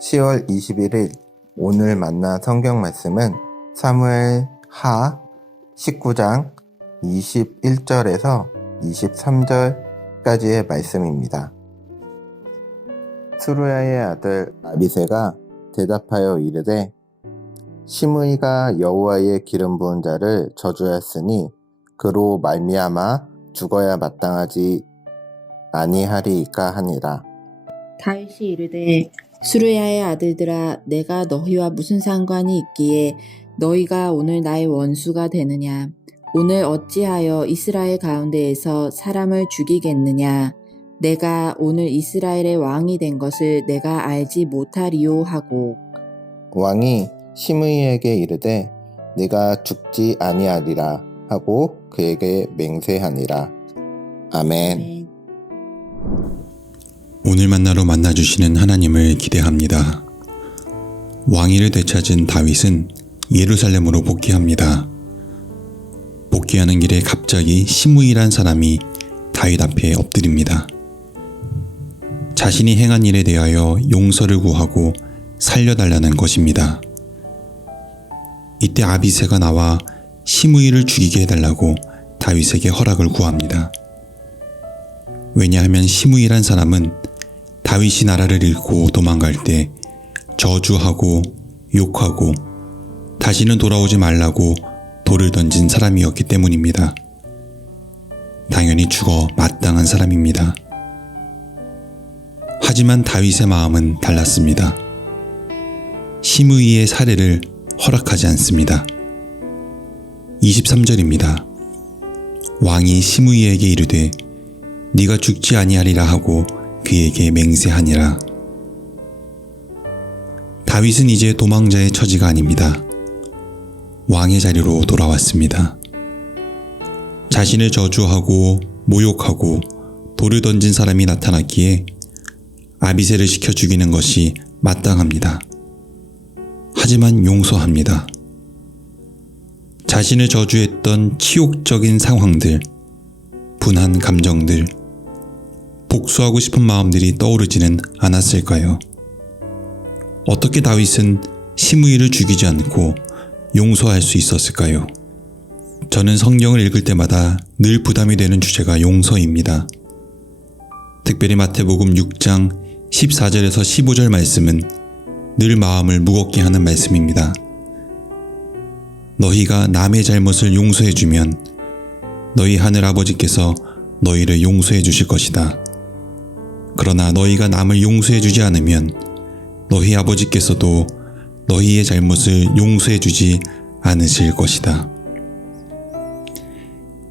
10월 21일 오늘 만난 성경 말씀은 사무엘 하 19장 21절에서 23절까지의 말씀입니다. 스루야의 아들 아비새가 대답하여 이르되 시므이가 여호와의 기름 부은 자를 저주하였으니 그로 말미암아 죽어야 마땅하지 아니하리이까 하니라. 다윗이 이르되 스루야의 아들들아, 내가 너희와 무슨 상관이 있기에 너희가 오늘 나의 원수가 되느냐? 오늘 어찌하여 이스라엘 가운데에서 사람을 죽이겠느냐? 내가 오늘 이스라엘의 왕이 된 것을 내가 알지 못하리요 하고. 왕이 시므이에게 이르되 네가 죽지 아니하리라 하고 그에게 맹세하니라. 아멘. 오늘 만나로 만나주시는 하나님을 기대합니다. 왕위를 되찾은 다윗은 예루살렘으로 복귀합니다. 복귀하는 길에 갑자기 시므이란 사람이 다윗 앞에 엎드립니다. 자신이 행한 일에 대하여 용서를 구하고 살려달라는 것입니다. 이때 아비새가 나와 시므이를 죽이게 해달라고 다윗에게 허락을 구합니다. 왜냐하면 시므이란 사람은 다윗이 나라를 잃고 도망갈 때 저주하고 욕하고 다시는 돌아오지 말라고 돌을 던진 사람이었기 때문입니다. 당연히 죽어 마땅한 사람입니다. 하지만 다윗의 마음은 달랐습니다. 시므이의 살해를 허락하지 않습니다. 23절입니다. 왕이 시므이에게 이르되 네가 죽지 아니하리라 하고 그에게 맹세하니라. 다윗은 이제 도망자의 처지가 아닙니다. 왕의 자리로 돌아왔습니다. 자신을 저주하고 모욕하고 돌을 던진 사람이 나타났기에 아비새를 시켜 죽이는 것이 마땅합니다. 하지만 용서합니다. 자신을 저주했던 치욕적인 상황들, 분한 감정들, 복수하고 싶은 마음들이 떠오르지는 않았을까요? 어떻게 다윗은 시므이를 죽이지 않고 용서할 수 있었을까요? 저는 성경을 읽을 때마다 늘 부담이 되는 주제가 용서입니다. 특별히 마태복음 6장 14절에서 15절 말씀은 늘 마음을 무겁게 하는 말씀입니다. 너희가 남의 잘못을 용서해주면 너희 하늘 아버지께서 너희를 용서해 주실 것이다. 그러나 너희가 남을 용서해 주지 않으면 너희 아버지께서도 너희의 잘못을 용서해 주지 않으실 것이다.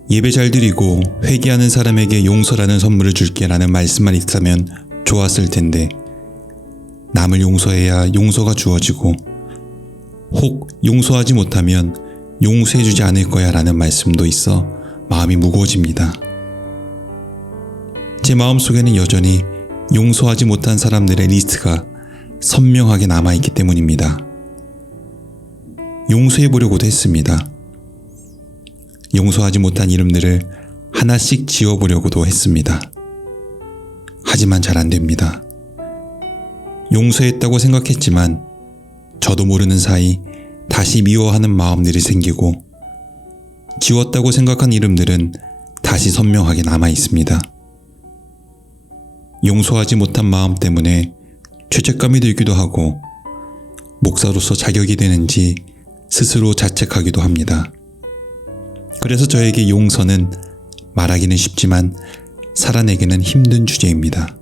예배 잘 드리고 회개하는 사람에게 용서라는 선물을 줄게 라는 말씀만 있다면 좋았을 텐데 남을 용서해야 용서가 주어지고 혹 용서하지 못하면 용서해 주지 않을 거야 라는 말씀도 있어 마음이 무거워집니다. 제 마음속에는 여전히 용서하지 못한 사람들의 리스트가 선명하게 남아있기 때문입니다. 용서해 보려고도 했습니다. 용서하지 못한 이름들을 하나씩 지워보려고도 했습니다. 하지만 잘 안됩니다. 용서했다고 생각했지만 저도 모르는 사이 다시 미워하는 마음들이 생기고 지웠다고 생각한 이름들은 다시 선명하게 남아있습니다. 용서하지 못한 마음 때문에 죄책감이 들기도 하고 목사로서 자격이 되는지 스스로 자책하기도 합니다. 그래서 저에게 용서는 말하기는 쉽지만 살아내기는 힘든 주제입니다.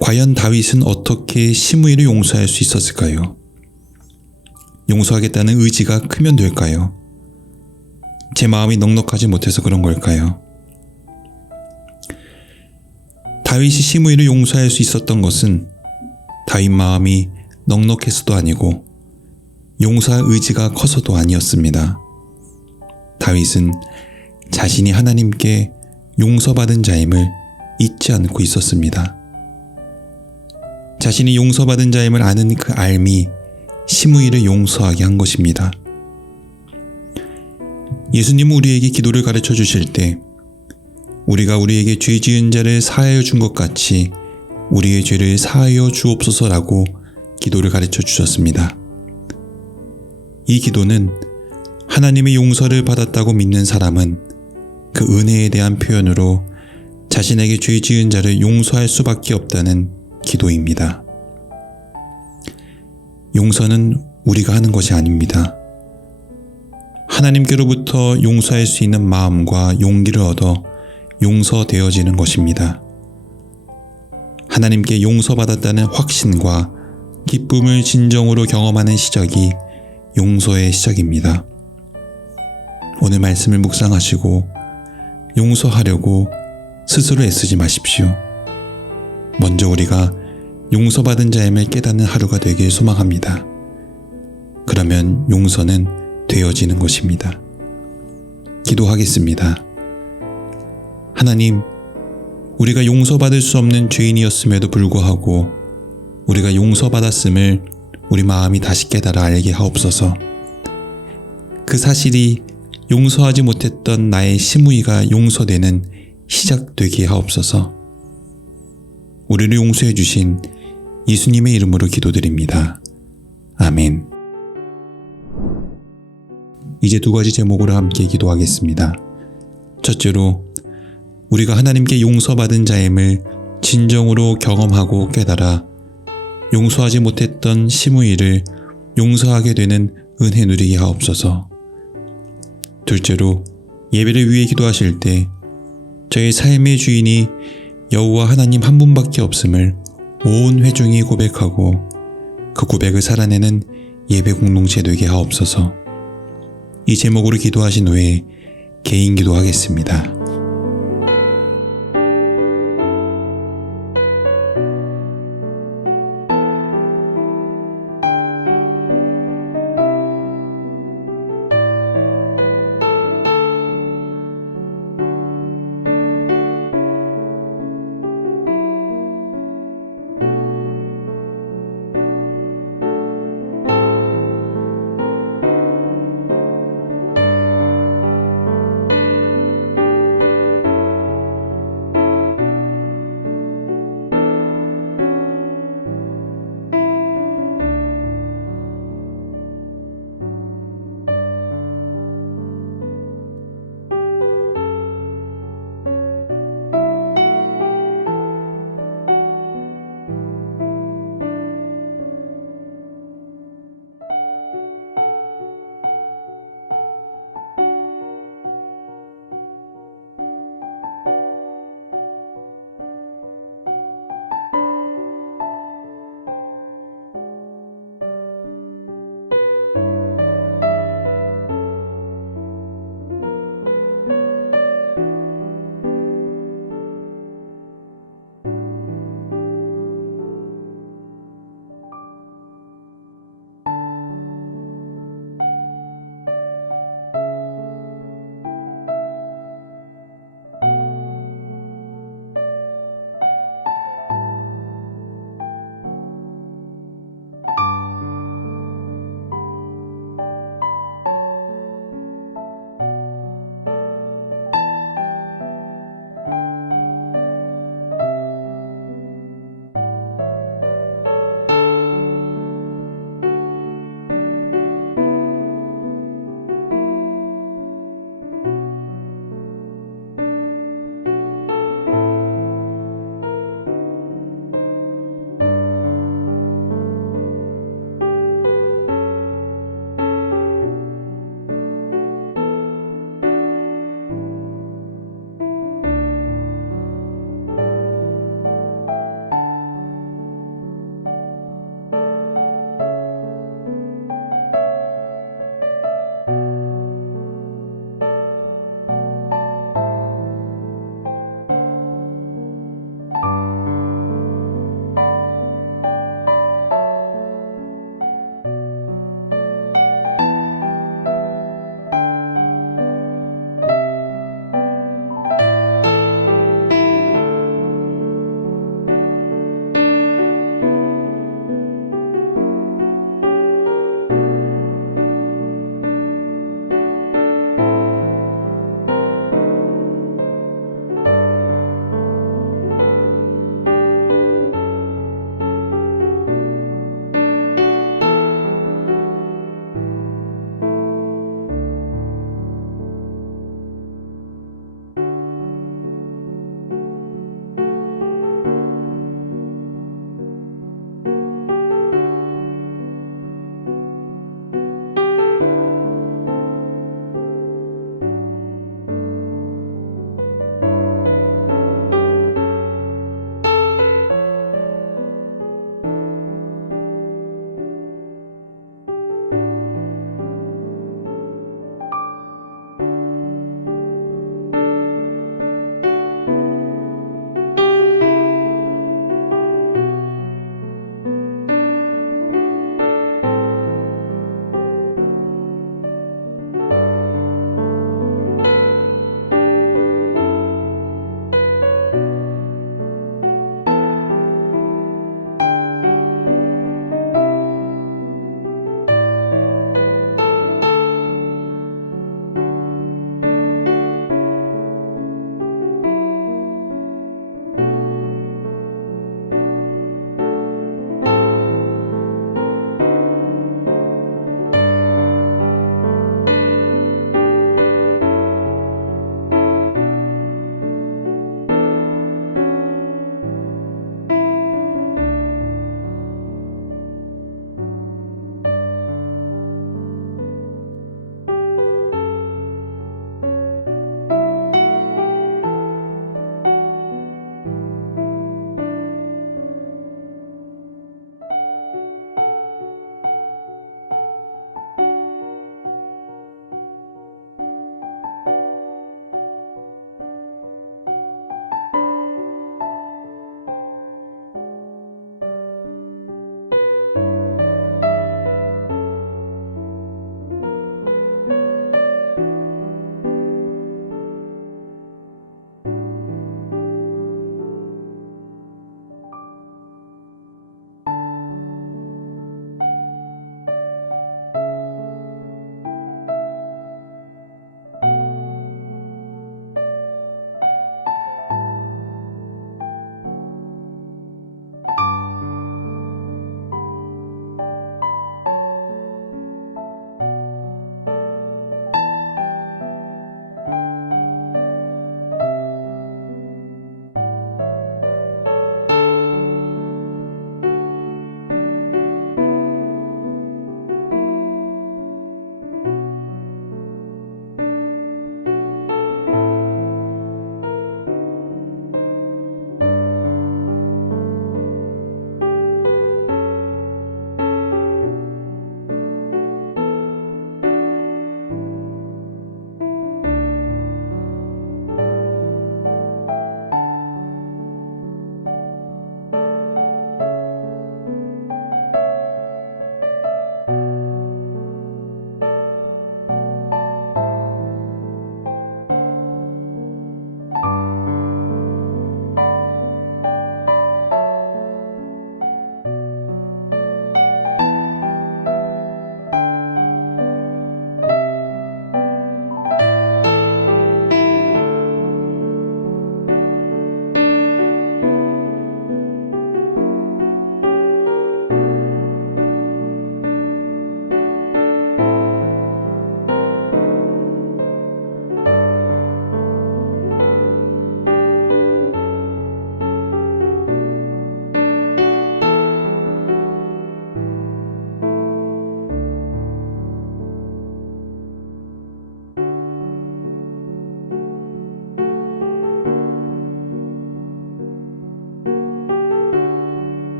과연 다윗은 어떻게 시므이를 용서할 수 있었을까요? 용서하겠다는 의지가 크면 될까요? 제 마음이 넉넉하지 못해서 그런 걸까요? 다윗이 시므이를 용서할 수 있었던 것은 다윗 마음이 넉넉해서도 아니고 용서할 의지가 커서도 아니었습니다. 다윗은 자신이 하나님께 용서받은 자임을 잊지 않고 있었습니다. 자신이 용서받은 자임을 아는 그 알미 시므이를 용서하게 한 것입니다. 예수님은 우리에게 기도를 가르쳐 주실 때 우리가 우리에게 죄 지은 자를 사하여 준 것 같이 우리의 죄를 사하여 주옵소서라고 기도를 가르쳐 주셨습니다. 이 기도는 하나님의 용서를 받았다고 믿는 사람은 그 은혜에 대한 표현으로 자신에게 죄 지은 자를 용서할 수밖에 없다는 기도입니다. 용서는 우리가 하는 것이 아닙니다. 하나님께로부터 용서할 수 있는 마음과 용기를 얻어 용서되어지는 것입니다. 하나님께 용서받았다는 확신과 기쁨을 진정으로 경험하는 시작이 용서의 시작입니다. 오늘 말씀을 묵상하시고 용서하려고 스스로 애쓰지 마십시오. 먼저 우리가 용서받은 자임을 깨닫는 하루가 되길 소망합니다. 그러면 용서는 되어지는 것입니다. 기도하겠습니다. 하나님, 우리가 용서받을 수 없는 죄인이었음에도 불구하고 우리가 용서받았음을 우리 마음이 다시 깨달아 알게 하옵소서. 그 사실이 용서하지 못했던 나의 심의가 용서되는 시작되게 하옵소서. 우리를 용서해 주신 예수님의 이름으로 기도드립니다. 아멘. 이제 두 가지 제목으로 함께 기도하겠습니다. 첫째로, 우리가 하나님께 용서받은 자임을 진정으로 경험하고 깨달아 용서하지 못했던 심의를 용서하게 되는 은혜 누리게 하옵소서. 둘째로, 예배를 위해 기도하실 때 저의 삶의 주인이 여호와 하나님 한 분밖에 없음을 온 회중이 고백하고 그 고백을 살아내는 예배 공동체 되게 하옵소서. 이 제목으로 기도하신 후에 개인 기도하겠습니다.